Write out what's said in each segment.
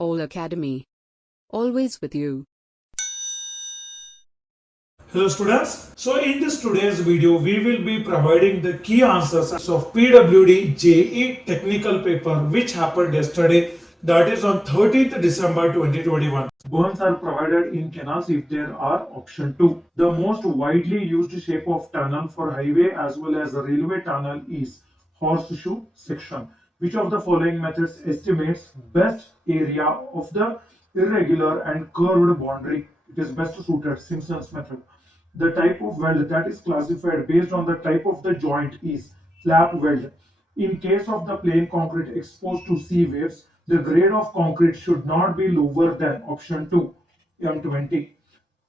All Academy. Always with you. Hello students. So in this today's video we will be providing the key answers of PWD JEE technical paper which happened yesterday, that is on 13th December 2021. Burns are provided in canals if there are. Option 2. The most widely used shape of tunnel for highway as well as railway tunnel is horseshoe section. Which of the following methods estimates best area of the irregular and curved boundary? It is best suited. Simpson's method. The type of weld that is classified based on the type of the joint is flap weld. In case of the plain concrete exposed to sea waves, the grade of concrete should not be lower than option 2, M20.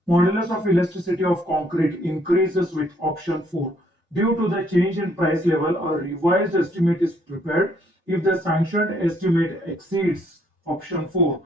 Modulus of elasticity of concrete increases with option 4. Due to the change in price level, a revised estimate is prepared if the sanctioned estimate exceeds option 4.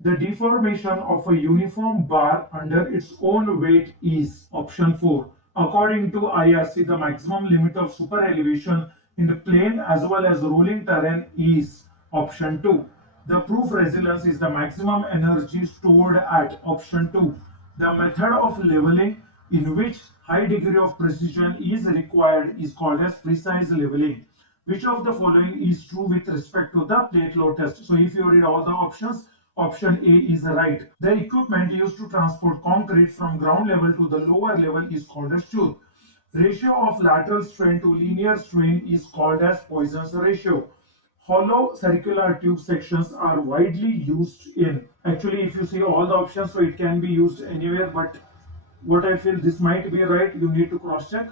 The deformation of a uniform bar under its own weight is option 4. According to IRC, the maximum limit of super elevation in the plain as well as rolling terrain is option 2. The proof resilience is the maximum energy stored at option 2. The method of leveling in which high degree of precision is required is called as precise leveling. Which of the following is true with respect to the plate load test? So if you read all the options, option A is right. The equipment used to transport concrete from ground level to the lower level is called as tube. Ratio of lateral strain to linear strain is called as Poisson's ratio. Hollow circular tube sections are widely used in. Actually, if you see all the options, so it can be used anywhere, but what I feel this might be right, you need to cross check.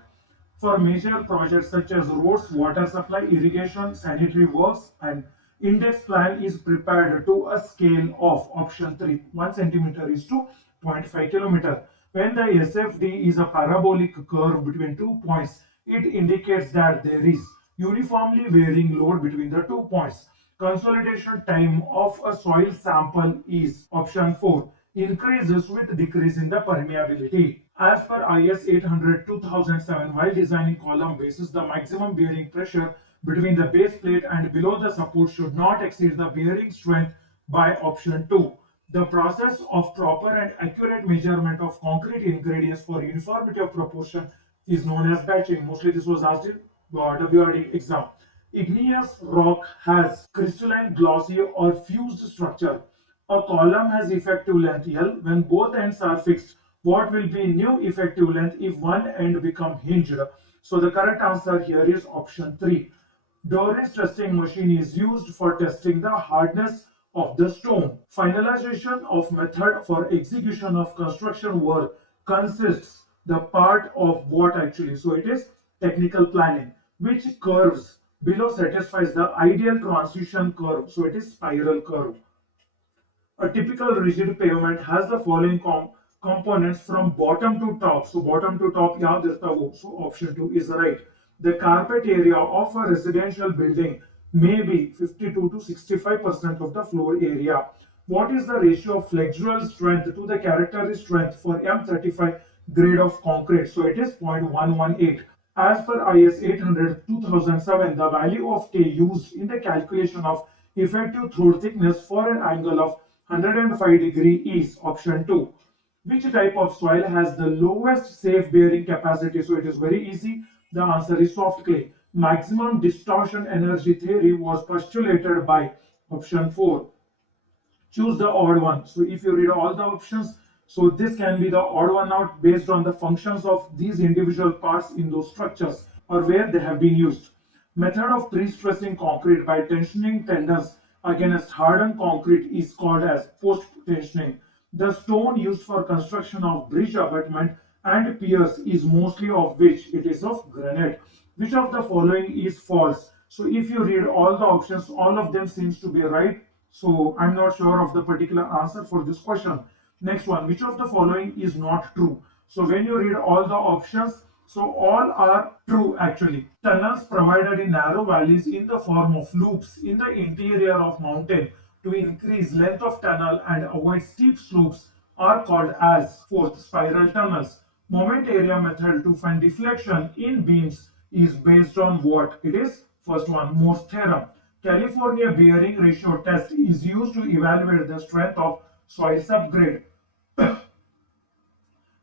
For major projects such as roads, water supply, irrigation, sanitary works, and index plan is prepared to a scale of option 3, 1 centimeter is to 0.5 kilometer. When the SFD is a parabolic curve between 2 points, it indicates that there is uniformly varying load between the 2 points. Consolidation time of a soil sample is option 4, increases with decrease in the permeability. As per IS 800-2007, while designing column bases, the maximum bearing pressure between the base plate and below the support should not exceed the bearing strength by option 2. The process of proper and accurate measurement of concrete ingredients for uniformity of proportion is known as batching. Mostly this was asked in WRD exam. Igneous rock has crystalline, glossy or fused structure. A column has effective length L. When both ends are fixed, what will be new effective length if one end become hinged? So the correct answer here is option 3. Doris testing machine is used for testing the hardness of the stone. Finalization of method for execution of construction work consists the part of what actually? So it is technical planning. Which curves below satisfies the ideal transition curve? So it is spiral curve. A typical rigid pavement has the following components from bottom to top. So bottom to top, yaad irta wo. So option 2 is right. The carpet area of a residential building may be 52 to 65% of the floor area. What is the ratio of flexural strength to the characteristic strength for M35 grade of concrete? So it is 0.118. As per IS 800-2007, the value of K used in the calculation of effective throat thickness for an angle of 105 degree is option 2. Which type of soil has the lowest safe bearing capacity? So it is very easy. The answer is soft clay. Maximum distortion energy theory was postulated by option 4. Choose the odd one. So if you read all the options, so this can be the odd one out based on the functions of these individual parts in those structures or where they have been used. Method of pre-stressing concrete by tensioning tendons against hardened concrete is called as post-tensioning. The stone used for construction of bridge abutment and piers is mostly of which? It is of granite. Which of the following is false? So if you read all the options, all of them seems to be right. So I'm not sure of the particular answer for this question. Next one, which of the following is not true? So when you read all the options, so all are true actually. Tunnels provided in narrow valleys in the form of loops in the interior of mountain to increase length of tunnel and avoid steep slopes are called as fourth spiral tunnels. Moment area method to find deflection in beams is based on what? It is first one, Morse theorem. California bearing ratio test is used to evaluate the strength of soil subgrade.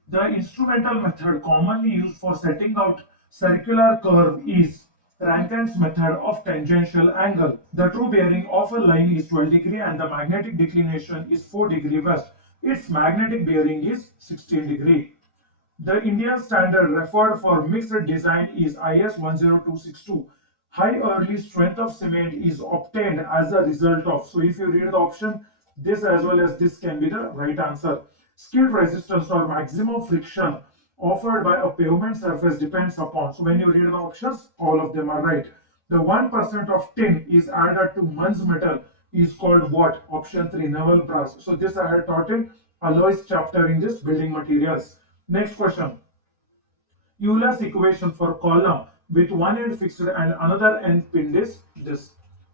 The instrumental method commonly used for setting out circular curve is Rankine's method of tangential angle. The true bearing of a line is 12 degree and the magnetic declination is 4 degree west. Its magnetic bearing is 16 degree. The Indian standard referred for mixed design is IS 10262. High early strength of cement is obtained as a result of. So if you read the option, this as well as this can be the right answer. Skid resistance or maximum friction offered by a pavement surface depends upon. So when you read the options, all of them are right. The 1% of tin is added to Munn's metal is called what? Option 3, naval brass. So this I had taught in alloys chapter in this building materials. Next question. Euler's equation for column with one end fixed and another end pinned is this.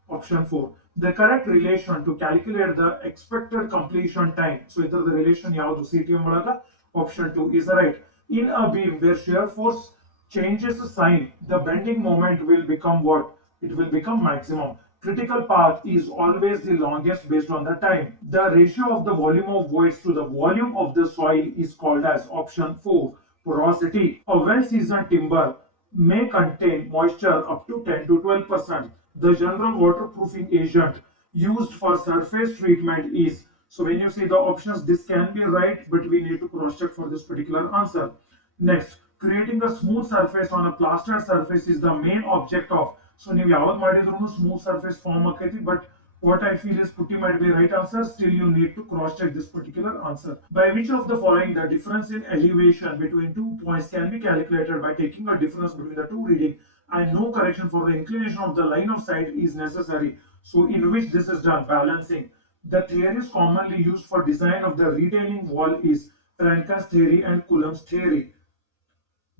Option 4. The correct relation to calculate the expected completion time. So either the relation yavadu CTM olaga. Option 2 is right. In a beam where shear force changes sign, the bending moment will become what? It will become maximum. Critical path is always the longest based on the time. The ratio of the volume of voids to the volume of the soil is called as option 4, porosity. A well-seasoned timber may contain moisture up to 10 to 12%. The general waterproofing agent used for surface treatment is. So when you see the options, this can be right, but we need to cross-check for this particular answer. Next, creating a smooth surface on a plastered surface is the main object of. So ನೀವು ಯಾವಾಗ ಮಾಡಿದ್ರು smooth surface form ಆಕೈತಿ, but what I feel is putty might be right answer. Still you need to cross check this particular answer. By which of the following the difference in elevation between 2 points can be calculated by taking a difference between the two reading and no correction for the inclination of the line of sight is necessary. So in which this is done? Balancing. The theories commonly used for design of the retaining wall is Rankine's theory and Coulomb's theory.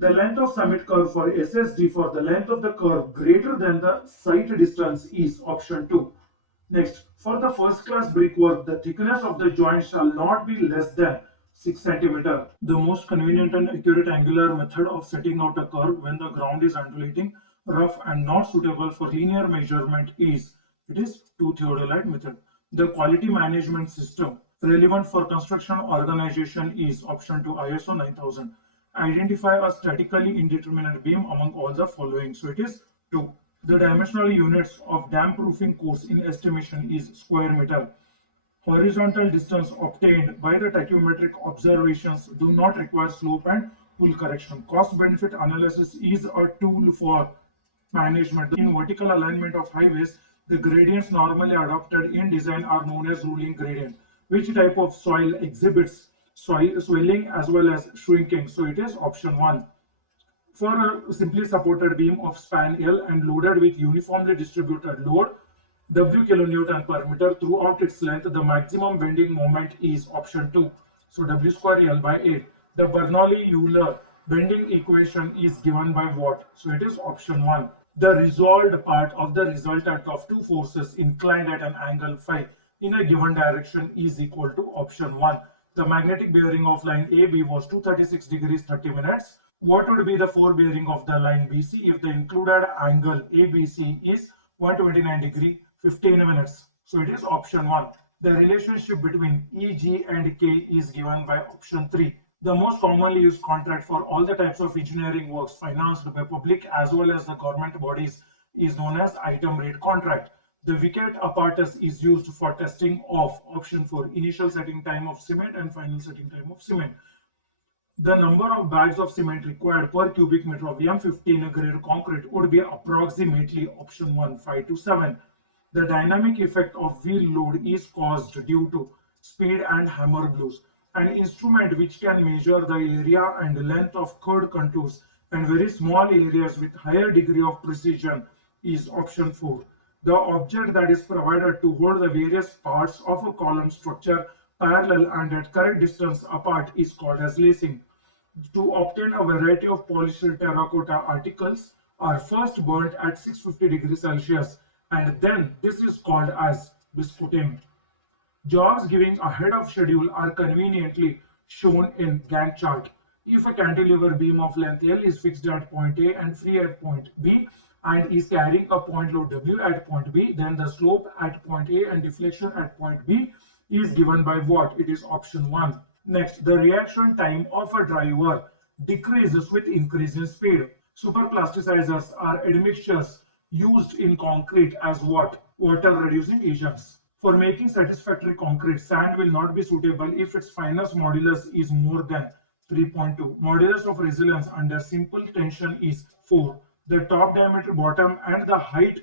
The length of summit curve for SSD for the length of the curve greater than the sight distance is option 2. Next, for the first class brickwork, the thickness of the joint shall not be less than 6 cm. The most convenient and accurate angular method of setting out a curve when the ground is undulating, rough and not suitable for linear measurement is, it is two-theodolite method. The quality management system relevant for construction organization is option 2, ISO 9000. Identify a statically indeterminate beam among all the following. So it is 2. The dimensional units of dam proofing course in estimation is square meter. Horizontal distance obtained by the tachymetric observations do not require slope and pull correction. Cost benefit analysis is a tool for management. In vertical alignment of highways, the gradients normally adopted in design are known as ruling gradient. Which type of soil exhibits swelling as well as shrinking? So it is option 1. For a simply supported beam of span L and loaded with uniformly distributed load W kilonewton per meter throughout its length, the maximum bending moment is option 2. So W square L by 8. The Bernoulli-Euler bending equation is given by what? So it is option 1. The resolved part of the resultant of two forces inclined at an angle phi in a given direction is equal to option 1. The magnetic bearing of line AB was 236 degrees 30 minutes. What would be the fore bearing of the line BC if the included angle ABC is 129 degree 15 minutes? So it is option 1. The relationship between EG and K is given by option 3. The most commonly used contract for all the types of engineering works financed by public as well as the government bodies is known as item rate contract. The Vickers apparatus is used for testing of option 4, initial setting time of cement and final setting time of cement. The number of bags of cement required per cubic meter of M15 grade concrete would be approximately option 1, 5 to 7. The dynamic effect of wheel load is caused due to speed and hammer blows. An instrument which can measure the area and length of curved contours and very small areas with higher degree of precision is option 4. The object that is provided to hold the various parts of a column structure parallel and at correct distance apart is called as lacing. To obtain a variety of polished terracotta articles are first burnt at 650 degrees Celsius and then this is called as biscuiting. Jobs giving ahead of schedule are conveniently shown in Gantt chart. If a cantilever beam of length L is fixed at point A and free at point B, and is carrying a point load W at point B, then the slope at point A and deflection at point B is given by what? It is option 1. Next, the reaction time of a driver decreases with increase in speed. Superplasticizers are admixtures used in concrete as what? Water reducing agents. For making satisfactory concrete, sand will not be suitable if its fineness modulus is more than 3.2. Modulus of resilience under simple tension is 4. The top diameter, bottom, and the height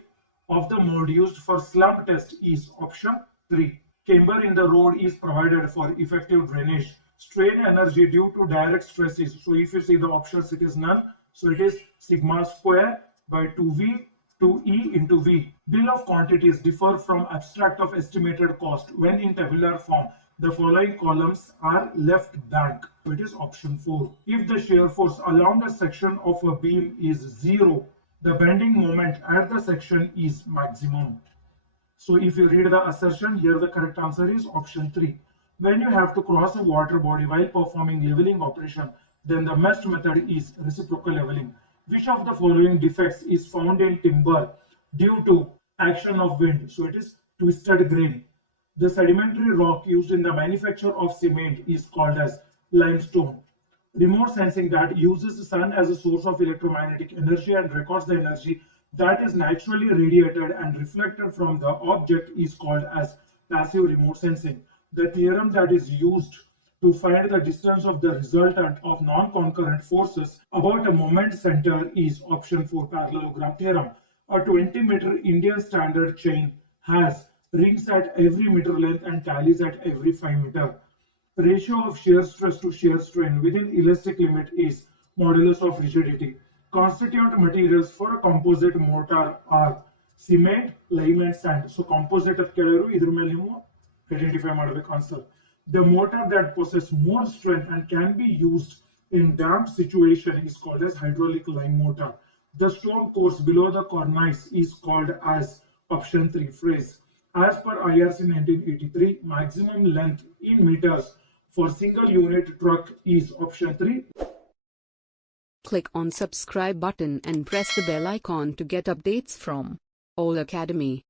of the mode used for slump test is option 3. Camber in the road is provided for effective drainage. Strain energy due to direct stresses. So if you see the options, it is none. So it is sigma square by 2V 2E into V. Bill of quantities differ from abstract of estimated cost when in tabular form. The following columns are left blank. So it is option 4. If the shear force along a section of a beam is 0, the bending moment at the section is maximum. So if you read the assertion, here the correct answer is option 3. When you have to cross a water body while performing leveling operation, then the best method is reciprocal leveling. Which of the following defects is found in timber due to action of wind? So it is twisted grain. The sedimentary rock used in the manufacture of cement is called as limestone. Remote sensing that uses the sun as a source of electromagnetic energy and records the energy that is naturally radiated and reflected from the object is called as passive remote sensing. The theorem that is used to find the distance of the resultant of non-concurrent forces about a moment center is option 4, parallelogram theorem. A 20-meter Indian standard chain has rings at every meter length and tallies at every 5 meter. Ratio of shear stress to shear strain within elastic limit is modulus of rigidity. Constituent materials for a composite mortar are cement, lime and sand. So composite at kelaru idr mele ನೀವು identify ಮಾಡಬೇಕು answer. The mortar that possesses more strength and can be used in damp situation is called as hydraulic lime mortar. The stone course below the cornice is called as option 3, phrase. As per IRC 1983, maximum length in meters for single unit truck is option 3. Click on subscribe button and press the bell icon to get updates from All Academy.